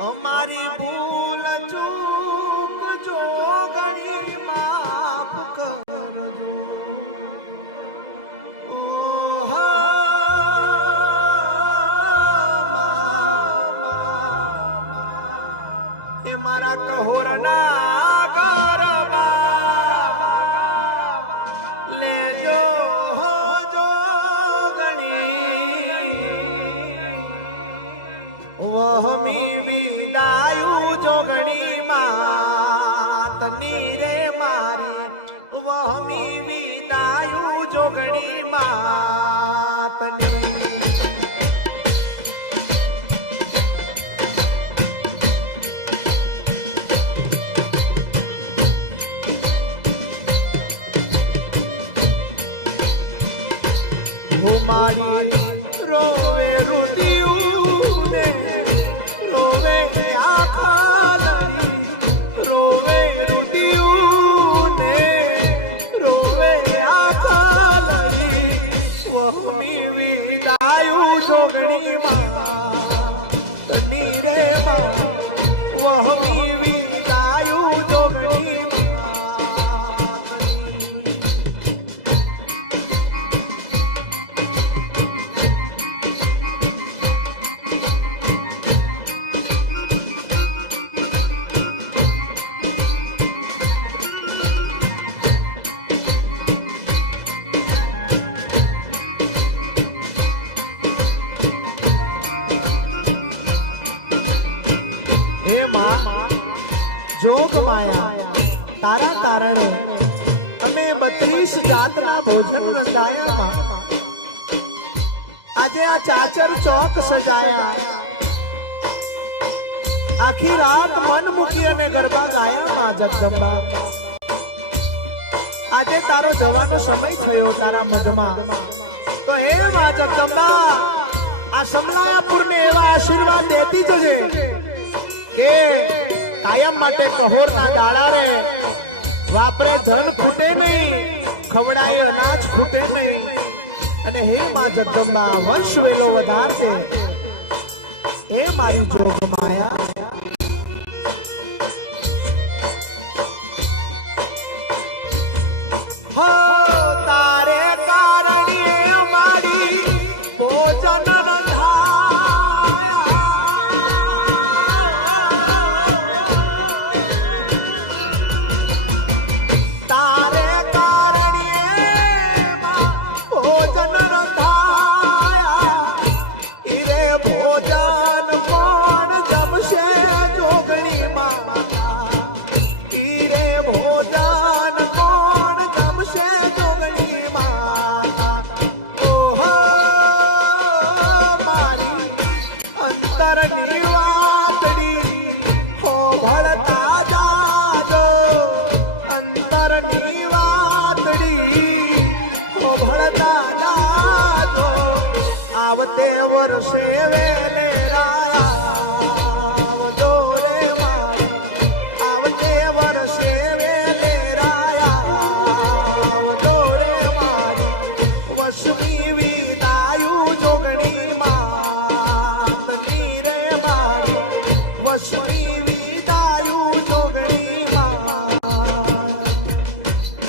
અમારી ભૂ વહમી વિદાયુ જોગણી માતની રે મારી. વહમી વિદાયુ જોગણી માતની રોવે રુદિયું જોગ માયા, તારા કારણે અમે બત્રીસ જાતના ભોજન રંધાયા આજે આ ચાચર ચોક સજાયા. આખી રાત મન મૂકી અને ગરબા ગાયા માં જગદંબા. આજે તારો જવાનો સમય થયો તારા મધમાં તો એ માં જગદંબા, આ સમલાયાપુર ને એવા આશીર્વાદ દેતી જજે કે કાયમ માટે કહોરના રે. વાપરે ધન ખૂટે નહીં ખવડાય અનાજ ખૂટે નહીં. અને હે માં જગદંબા, વંશ વેલો વધારશે હે મારી જોગ માયા વર્ષે વેલેરા